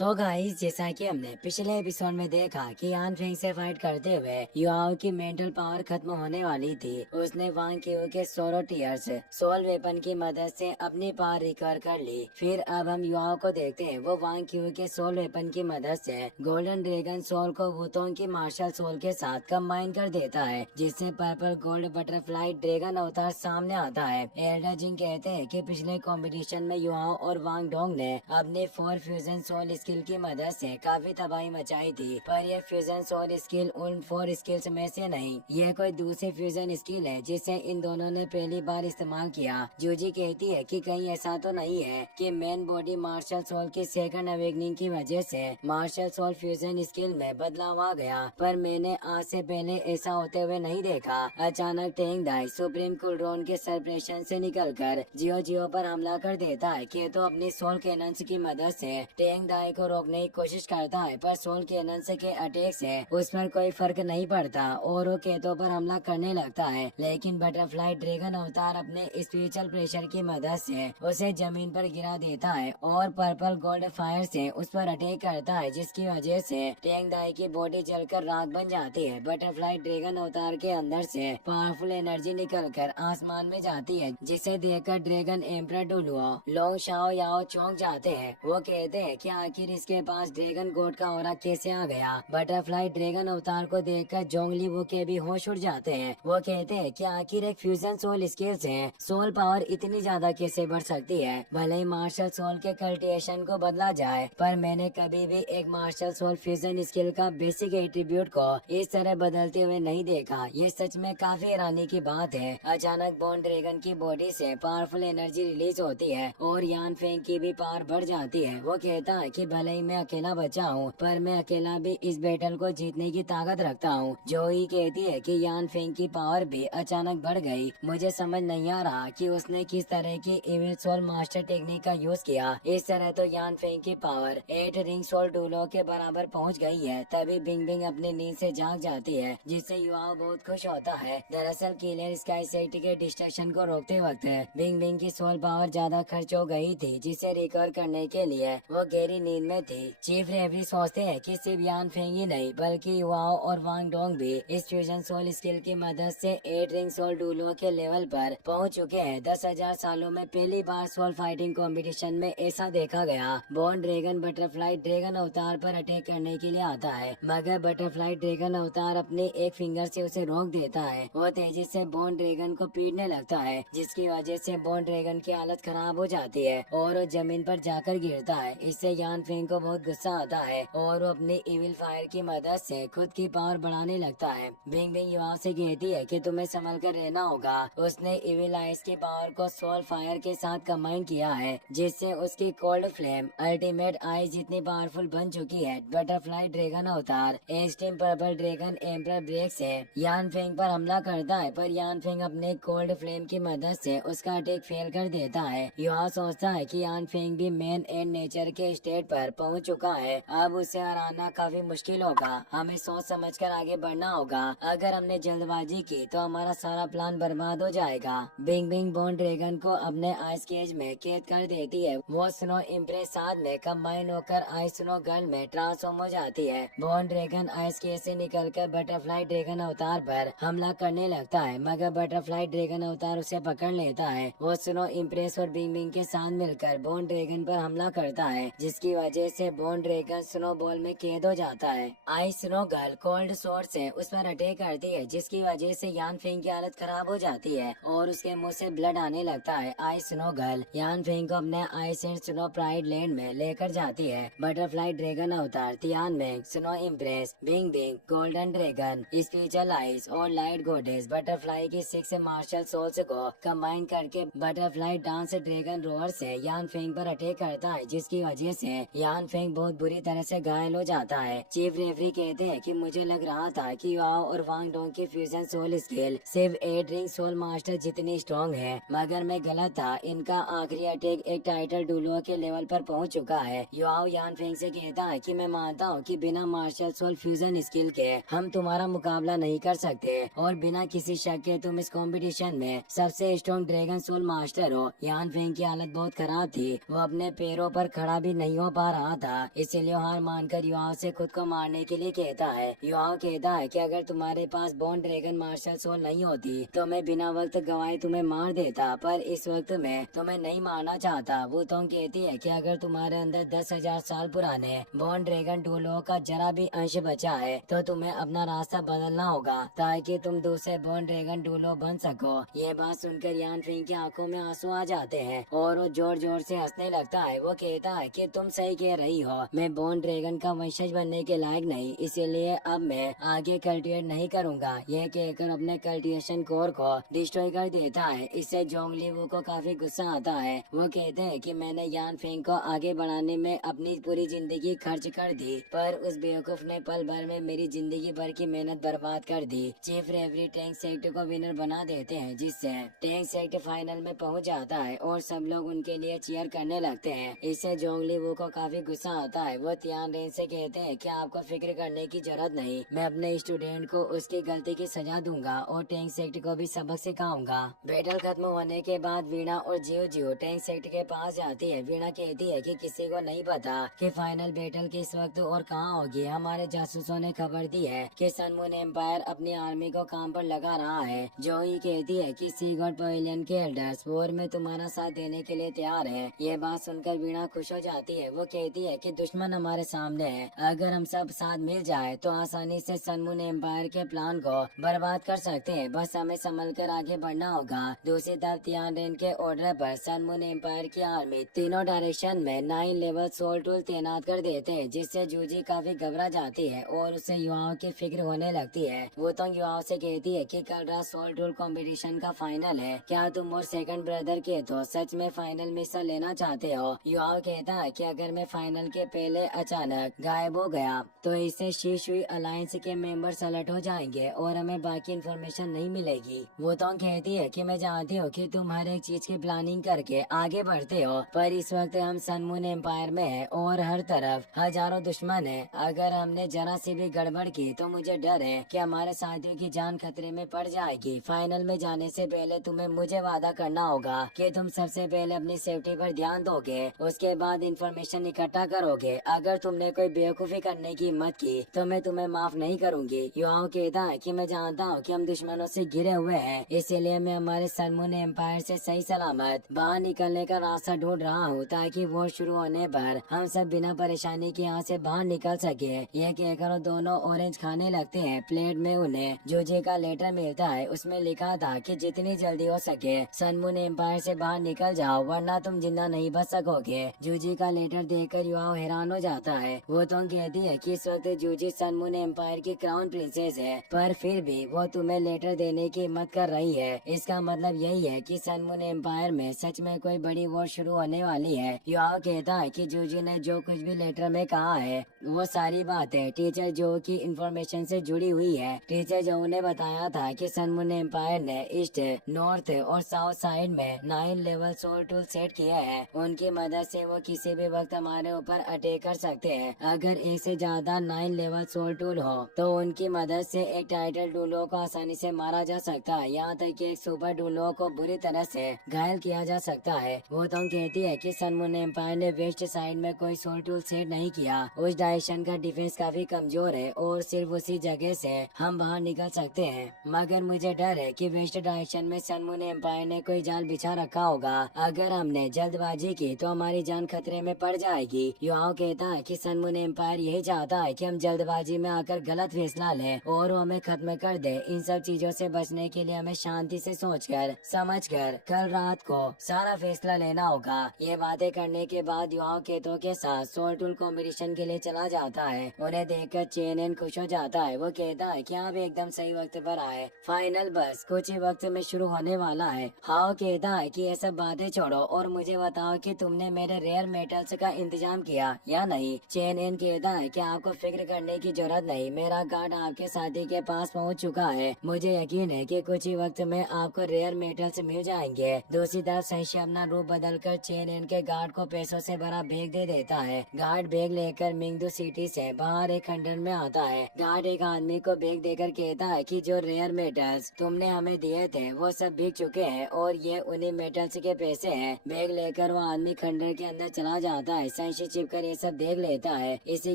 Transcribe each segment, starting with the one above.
So guys, जैसा कि हमने पिछले एपिसोड में देखा कि यान फेंग से फाइट करते हुए युआओ की मेंटल पावर खत्म होने वाली थी। उसने वांग क्यू के सोलो टीयर्स सोल वेपन की मदद से अपनी पावर रिकवर कर ली। फिर अब हम युआओ को देखते हैं, वो वांग क्यू के सोल वेपन की मदद से गोल्डन ड्रैगन सोल को वुतोंग की मार्शल सोल के साथ कंबाइन कर देता है, जिससे पर्पल गोल्ड बटरफ्लाई ड्रैगन अवतार सामने आता है। एल्डर जिंग कहते हैं कि पिछले कंपटीशन में युआओ और वांग डोंग ने अपने 4 फ्यूजन सोल स्किल की मदद से काफी तबाही मचाई थी, पर यह फ्यूजन सोल स्किल उन 4 स्किल्स में से नहीं, यह कोई दूसरी फ्यूजन स्किल है जिसे इन दोनों ने पहली बार इस्तेमाल किया। जूजी कहती है कि कहीं ऐसा तो नहीं है कि मेन बॉडी मार्शल सोल की सेकंड अवेकनिंग की वजह से मार्शल सोल फ्यूजन स्किल में बदलाव आ गया, पर मैंने आज से पहले ऐसा होते हुए नहीं देखा। अचानक टेंग दाई सुप्रीम कुलड्रोन के सरप्रेशन से निकलकर जियो जियो पर हमला कर देता है। केतो अपनी सोल कैनन्स की मदद से टेंग दाई को रोकने की कोशिश करता है, पर सोल कैनन्स के अटैक से उस पर कोई फर्क नहीं पड़ता और वो केतो पर हमला करने लगता है। लेकिन बटरफ्लाई ड्रैगन अवतार अपने स्पिरिचुअल प्रेशर की मदद से उसे जमीन पर गिरा देता है और पर्पल गोल्ड फायर से उस पर अटैक करता है, जिसकी वजह से टेंग दाई की बॉडी जलकर राख बन जाती है। बटरफ्लाई ड्रैगन अवतार के अंदर से पावरफुल एनर्जी निकलकर आसमान में जाती है, जिसे देखकर ड्रैगन एम्परर डुलुओ लोंग शाओ याओ चौंक जाते हैं। वो कहते हैं कि आखिर इसके पास ड्रैगन गॉड का ऑरा कैसे आ गया। बटरफ्लाई ड्रैगन अवतार को देखकर जोंगली वो के भी होश उड़ जाते हैं। वो कहते हैं कि आखिर एक फ्यूजन सोल स्किल से सोल पावर इतनी ज्यादा कैसे बढ़ सकती है। भले ही मार्शल सोल के कल्टिवेशन को बदला जाए, पर मैंने कभी भी एक मार्शल सोल फ्यूजन स्किल का बेसिक एट्रीब्यूट को इस तरह बदलते हुए नहीं देखा। ये सच में काफी हैरानी की बात है। अचानक बॉन ड्रैगन की बॉडी से पावरफुल एनर्जी रिलीज होती है और यान फेंग की भी पावर बढ़ जाती है। वो कहता है कि भले ही मैं अकेला बचा हूँ, पर मैं अकेला भी इस बैटल को जीतने की ताकत रखता हूँ। जोई कहती है कि यान फेंग की पावर भी अचानक बढ़ गई। मुझे समझ नहीं आ रहा कि उसने किस तरह की इविल सोल मास्टर टेक्निक का यूज किया। इस तरह तो यान फेंग की पावर 8 रिंग सोल डूलो के बराबर पहुँच गई है। तभी बिंग बिंग अपनी नींद से जाग जाती है, जिससे युवा बहुत खुश होता है। दरअसल किलर स्काई सिटी के डिस्ट्रक्शन को रोकते वक्त बिंग बिंग की सोल पावर ज्यादा खर्च हो गई थी, जिसे रिकवर करने के लिए वो गहरी नींद में थी। चीफ रेफरी सोचते हैं कि सिर्फ यान फेंग ही नहीं, बल्कि युवाओं और वांग डोंग भी इस फ्यूजन सोल स्किल की मदद से 8 रिंग सोल डूलो के लेवल पर पहुंच चुके हैं। 10,000 सालों में पहली बार सोल फाइटिंग कंपटीशन में ऐसा देखा गया। बॉन ड्रैगन बटरफ्लाई ड्रैगन अवतार पर अटैक करने के लिए आता है, मगर बटरफ्लाई ड्रैगन अवतार अपने एक फिंगर से उसे रोक देता है। वो तेजी से बॉन ड्रैगन को पीटने लगता है, जिसकी वजह से बॉन ड्रैगन की हालत खराब हो जाती है और वो जमीन पर जाकर गिरता है। इससे यान फेंग को बहुत गुस्सा आता है और वो अपनी इविल फायर की मदद से खुद की पावर बढ़ाने लगता है। बिंग बिंग युवा से कहती है कि तुम्हें संभल कर रहना होगा। उसने इविल आइस की पावर को सोल फायर के साथ कंबाइन किया है, जिससे उसकी कोल्ड फ्लेम अल्टीमेट आइस जितनी पावरफुल बन चुकी है। बटरफ्लाई ड्रैगन अवतार extreme purple dragon emperor break से यान फेंग पर हमला करता है, पर यान फेंग अपने कोल्ड फ्लेम की मदद से उसका अटैक फेल कर देता है। युवा सोचता है कि यान फेंग भी मैन एंड नेचर के स्टेट पर पहुंच चुका है, अब उसे हराना काफी मुश्किल होगा। हमें सोच समझकर आगे बढ़ना होगा। अगर हमने जल्दबाजी की तो हमारा सारा प्लान बर्बाद हो जाएगा। बिंग बिंग बॉन ड्रैगन को अपने आइस केज में कैद कर देती है। वो स्नो इम्प्रेस साथ में कंबाइन होकर आइस स्नो गर्ल में ट्रांसफॉर्म हो जाती है। बॉन ड्रैगन आइस केज से निकलकर बटरफ्लाई ड्रैगन अवतार पर हमला करने लगता है, मगर बटरफ्लाई ड्रैगन अवतार उसे पकड़ लेता है। वो स्नो इम्प्रेस और बिंग बिंग के साथ मिलकर बॉन ड्रैगन पर हमला करता है, जिसकी वजह से बॉन ड्रैगन स्नो बॉल में कैद हो जाता है। Ice snow girl cold sword से उस पर अटैक करती है, जिसकी वजह से यान फेंग की हालत खराब हो जाती है और उसके मुंह से ब्लड आने लगता है। Ice snow girl Yan Feng को अपने ice and snow pride land में लेकर जाती है। बटरफ्लाई ड्रैगन अवतार तियान में snow empress Bing Bing golden dragon spiritual ice और लाइट गोडेस बटरफ्लाई की 6 मार्शल सोल्स को कंबाइन करके बटरफ्लाई डांस ड्रैगन रोअर से यान फेंग पर अटैक करता है, जिसकी वजह से यान फेंग बहुत बुरी तरह से घायल हो जाता है। चीफ रेफरी कहते हैं कि मुझे लग रहा था कि वाओ और वांग डोंग की फ्यूजन सोल स्किल सिर्फ 8 रिंग सोल मास्टर जितनी स्ट्रॉन्ग है, मगर मैं गलत था। इनका आखिरी अटैक एक टाइटल डुलुओ के लेवल पर पहुंच चुका है। युआओ यान फेंग से कहता है कि मैं मानता हूं कि बिना मार्शल सोल फ्यूजन स्किल के हम तुम्हारा मुकाबला नहीं कर सकते और बिना किसी शक के तुम इस कंपटीशन में सबसे स्ट्रॉन्ग ड्रैगन सोल मास्टर हो। यान फेंग की हालत बहुत खराब थी, वो अपने पैरों पर खड़ा भी नहीं हो पा रहा था, इसीलिए हार मानकर युवाओं से खुद को मारने के लिए कहता है। युवाओं कहता है कि अगर तुम्हारे पास बॉर्न ड्रैगन मार्शल सोल नहीं होती तो मैं बिना वक्त गवाए तुम्हें मार देता, पर इस वक्त मैं तुम्हें नहीं मारना चाहता। वुतोंग कहती है कि अगर तुम्हारे अंदर 10,000 साल पुराने बॉर्न ड्रैगन टूलों का जरा भी अंश बचा है तो तुम्हें अपना रास्ता बदलना होगा ताकि तुम दूसरे बॉर्न ड्रैगन टूलो बन सको। ये बात सुनकर यान फेंग की आंखों में आंसू आ जाते हैं और वो जोर जोर से हंसने लगता है। वो कहता है कि तुम सही कह रही हो, मैं बॉर्न ड्रैगन का वंशज बनने के लायक नहीं, इसीलिए अब मैं आगे कल्टिवेट नहीं करूँगा। यह कहकर अपने कल्टिवेशन कोर को डिस्ट्रॉय कर देता है। इससे जोंगली वू को काफी गुस्सा आता है। वो कहते हैं कि मैंने यान फेंग को आगे बढ़ाने में अपनी पूरी जिंदगी खर्च कर दी, पर उस बेवकूफ ने पल भर में मेरी जिंदगी भर की मेहनत बर्बाद कर दी। चीफ रेफरी टैंक सेक्ट को विनर बना देते हैं, जिससे टैंक सेक्ट फाइनल में पहुंच जाता है और सब लोग उनके लिए चीयर करने लगते हैं। इससे जोंगली वू को काफी गुस्सा आता है। वो तियान रेन से कहते हैं कि आपको फिक्र करने की जरूरत नहीं, मैं अपने स्टूडेंट को उसकी गलती की सजा दूंगा और टैंक सेक्ट को भी सबक सिखाऊंगा। बैटल खत्म होने के बाद वीणा और जियो जियो टैंक सेक्ट के पास जाती है। वीणा कहती है कि किसी को नहीं पता कि फाइनल बैटल किस वक्त और कहां होगी। हमारे जासूसों ने खबर दी है कि सन मून एम्पायर अपनी आर्मी को काम पर लगा रहा है। जोई कहती है कि सी गॉड पवेलियन के एल्डर्स वॉर में तुम्हारा साथ देने के लिए तैयार है। ये बात सुनकर वीणा खुश हो जाती है। वो कहती है कि दुश्मन हमारे सामने है, अगर हम सब साथ मिल जाए तो आसानी से सन मून एम्पायर के प्लान को बर्बाद कर सकते हैं, बस हमें संभल कर आगे बढ़ना होगा। दूसरी तरफ तियान रेन के ऑर्डर पर सन मून एम्पायर की आर्मी तीनों डायरेक्शन में 9 लेवल सोल टूल तैनात कर देते हैं, जिससे जूजी काफी घबरा जाती है और उसे युवाओं की फिक्र होने लगती है। वो तो युवाओं से कहती है कि कल रात सोल टूल कंपटीशन का फाइनल है, क्या तुम और सेकंड ब्रदर के तो सच में फाइनल में हिस्सा लेना चाहते हो। युवाओं कहता है कि अगर मैं फाइनल के पहले अचानक गायब हो गया तो इससे शीशुई अलायंस के मेंबर्स अलर्ट हो जाएंगे और हमें बाकी इन्फॉर्मेशन नहीं मिलेगी। वो तो कहती है कि मैं जानती हूँ कि तुम हर एक चीज की प्लानिंग करके आगे बढ़ते हो, पर इस वक्त हम सन मून एम्पायर में है और हर तरफ हजारों दुश्मन है। अगर हमने जरा सी भी गड़बड़ की तो मुझे डर है कि हमारे साथियों की जान खतरे में पड़ जाएगी। फाइनल में जाने से पहले तुम्हें मुझे वादा करना होगा कि तुम सबसे पहले अपनी सेफ्टी पर ध्यान दोगे, उसके बाद इंफॉर्मेशन इकट्ठा करोगे। अगर तुमने कोई बेवकूफी करने की हिम्मत की तो मैं तुम्हें माफ नहीं करूंगी। युवाओं कहता है कि मैं जानता हूँ कि हम दुश्मनों से घिरे हुए हैं, इसीलिए मैं हमारे सन मून एम्पायर से सही सलामत बाहर निकलने का रास्ता ढूंढ रहा हूँ ताकि वो शुरू होने पर हम सब बिना परेशानी के यहाँ से बाहर निकल सके। यह कहकर दोनों ऑरेंज खाने लगते हैं। प्लेट में उन्हें जूजी का लेटर मिलता है, उसमें लिखा था कि जितनी जल्दी हो सके सन मून एम्पायर से बाहर निकल जाओ वरना तुम जिंदा नहीं बच सकोगे। जूजी का लेटर देखकर युवा हैरान हो जाता है। वो तो कहती है कि इस वक्त जूजी सन मून एम्पायर की क्राउन प्रिंसेस है, पर फिर भी वो तुम्हें लेटर देने की हिम्मत कर रही है। इसका मतलब यही है कि सन मून एम्पायर में सच में कोई बड़ी वॉर शुरू होने वाली है। युवा कहता है कि जूजी ने जो कुछ भी लेटर में कहा है वो सारी बातें टीचर जो की इंफॉर्मेशन से जुड़ी हुई है। टीचर जो ने बताया था कि सन मून एम्पायर ने ईस्ट, नॉर्थ और साउथ साइड में 9 लेवल सोल टूल सेट किया है। उनकी मदद से वो किसी भी वक्त हमारे ऊपर अटैक कर सकते हैं। अगर एक से ज्यादा 9 लेवल सोल टूल हो तो उनकी मदद से एक टाइटल डूलो को आसानी से मारा जा सकता है, यहाँ तक कि एक सुपर डूलो को बुरी तरह से घायल किया जा सकता है। वो तो कहती है कि सन मून एम्पायर ने वेस्ट साइड में कोई सोल टूल सेट नहीं किया, उस डायरेक्शन का डिफेंस काफी कमजोर है और सिर्फ उसी जगह से हम बाहर निकल सकते हैं। मगर मुझे डर है कि वेस्ट डायरेक्शन में सन मून एम्पायर ने कोई जाल बिछा रखा होगा। अगर हमने जल्दबाजी की तो हमारी जान खतरे में पड़ जाएगी। युवाओं कहता है कि सन मून एम्पायर यही चाहता है कि हम जल्दबाजी में आकर गलत फैसला लें और वो हमें खत्म कर दे। इन सब चीजों से बचने के लिए हमें शांति से सोचकर समझकर कल रात को सारा फैसला लेना होगा। ये बातें करने के बाद युवाओं केतों के साथ सोल टूल कॉम्पिटिशन के लिए चला जाता है। उन्हें देखकर चेन खुश हो जाता है। वो कहता है कि आप एकदम सही वक्त पर आए, फाइनल बस कुछ ही वक्त में शुरू होने वाला है। हाओ कहता है कि ये सब बातें छोड़ो और मुझे बताओ कि तुमने मेरे रेयर मेटल्स का इंतजाम किया या नहीं। चेन कहता है कि आपको फिक्र करने की जरूरत नहीं, मेरा गार्ड आपके साथी के पास पहुंच चुका है। मुझे यकीन है कि कुछ ही वक्त में आपको रेयर मेटल्स मिल जाएंगे। दूसरी तरफ संशी अपना रूप बदलकर चेन के गार्ड को पैसों से भरा बैग दे देता है। गार्ड बैग लेकर मिंगदू सिटी से बाहर एक खंडर में आता है। गार्ड एक आदमी को बैग देकर कहता है कि जो रेयर मेटल्स तुमने हमें दिए थे वो सब बिक चुके हैं और ये उन्हीं मेटल्स के पैसे हैं। बैग लेकर वो आदमी खंडर के अंदर चला जाता है। संशी छिप कर ये सब देख लेता है। इसी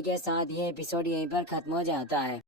के साथ ये एपिसोड यहीं पर खत्म हो जाता है।